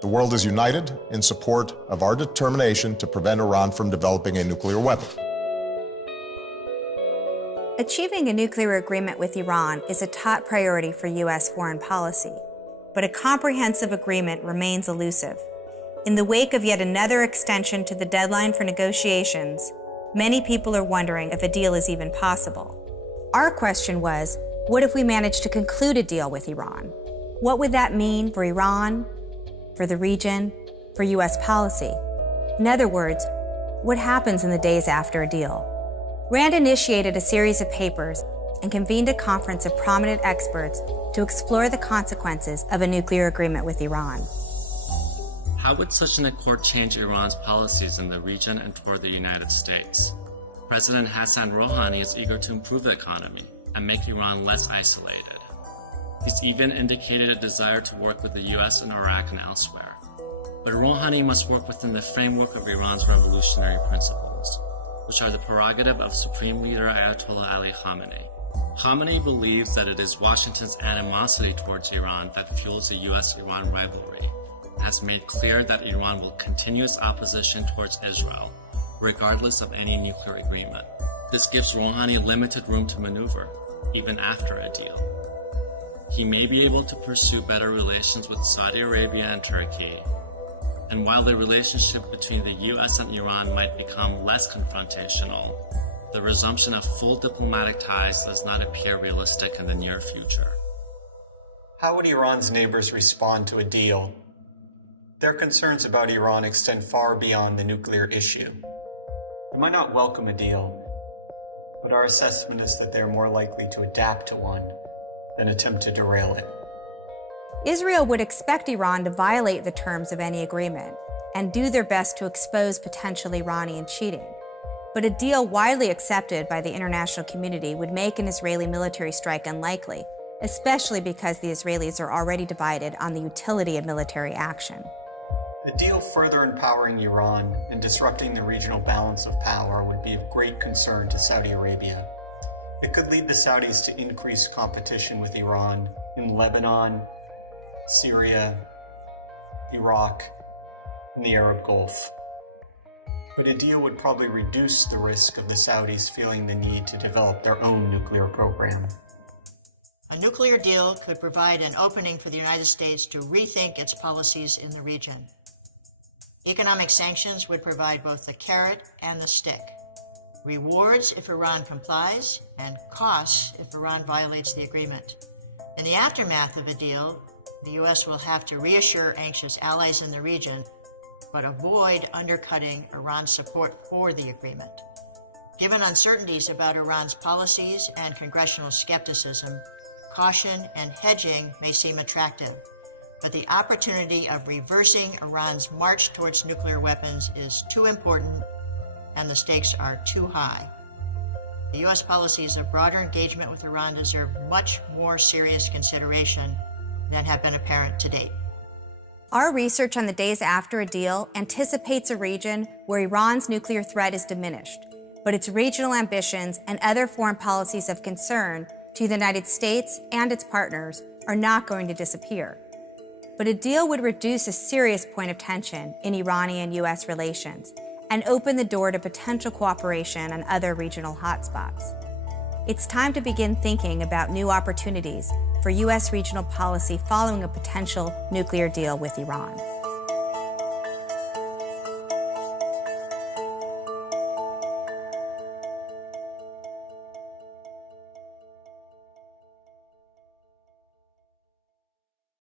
The world is united in support of our determination to prevent Iran from developing a nuclear weapon. Achieving a nuclear agreement with Iran is a top priority for U.S. foreign policy, but a comprehensive agreement remains elusive. In the wake of yet another extension to the deadline for negotiations, many people are wondering if a deal is even possible. Our question was, what if we managed to conclude a deal with Iran? What would that mean for Iran, for the region, for U.S. policy? In other words, what happens in the days after a deal? RAND initiated a series of papers and convened a conference of prominent experts to explore the consequences of a nuclear agreement with Iran. How would such an accord change Iran's policies in the region and toward the United States? President Hassan Rouhani is eager to improve the economy and make Iran less isolated. He's even indicated a desire to work with the U.S. in Iraq and elsewhere. But Rouhani must work within the framework of Iran's revolutionary principles, which are the prerogative of Supreme Leader Ayatollah Ali Khamenei. Khamenei believes that it is Washington's animosity towards Iran that fuels the U.S.-Iran rivalry, and has made clear that Iran will continue its opposition towards Israel, regardless of any nuclear agreement. This gives Rouhani limited room to maneuver, even after a deal. He may be able to pursue better relations with Saudi Arabia and Turkey, and while the relationship between the U.S. and Iran might become less confrontational, the resumption of full diplomatic ties does not appear realistic in the near future. How would Iran's neighbors respond to a deal? Their concerns about Iran extend far beyond the nuclear issue. They might not welcome a deal, but our assessment is that they're more likely to adapt to one than attempt to derail it. Israel would expect Iran to violate the terms of any agreement and do their best to expose potential Iranian cheating. But a deal widely accepted by the international community would make an Israeli military strike unlikely, especially because the Israelis are already divided on the utility of military action. A deal further empowering Iran and disrupting the regional balance of power would be of great concern to Saudi Arabia. It could lead the Saudis to increase competition with Iran in Lebanon, Syria, Iraq, and the Arab Gulf. But a deal would probably reduce the risk of the Saudis feeling the need to develop their own nuclear program. A nuclear deal could provide an opening for the United States to rethink its policies in the region. Economic sanctions would provide both the carrot and the stick. Rewards if Iran complies, and costs if Iran violates the agreement. In the aftermath of a deal, the U.S. will have to reassure anxious allies in the region, but avoid undercutting Iran's support for the agreement. Given uncertainties about Iran's policies and congressional skepticism, caution and hedging may seem attractive, but the opportunity of reversing Iran's march towards nuclear weapons is too important and the stakes are too high. The U.S. policies of broader engagement with Iran deserve much more serious consideration than have been apparent to date. Our research on the days after a deal anticipates a region where Iran's nuclear threat is diminished, but its regional ambitions and other foreign policies of concern to the United States and its partners are not going to disappear. But a deal would reduce a serious point of tension in Iranian-U.S. relations and open the door to potential cooperation on other regional hotspots. It's time to begin thinking about new opportunities for U.S. regional policy following a potential nuclear deal with Iran.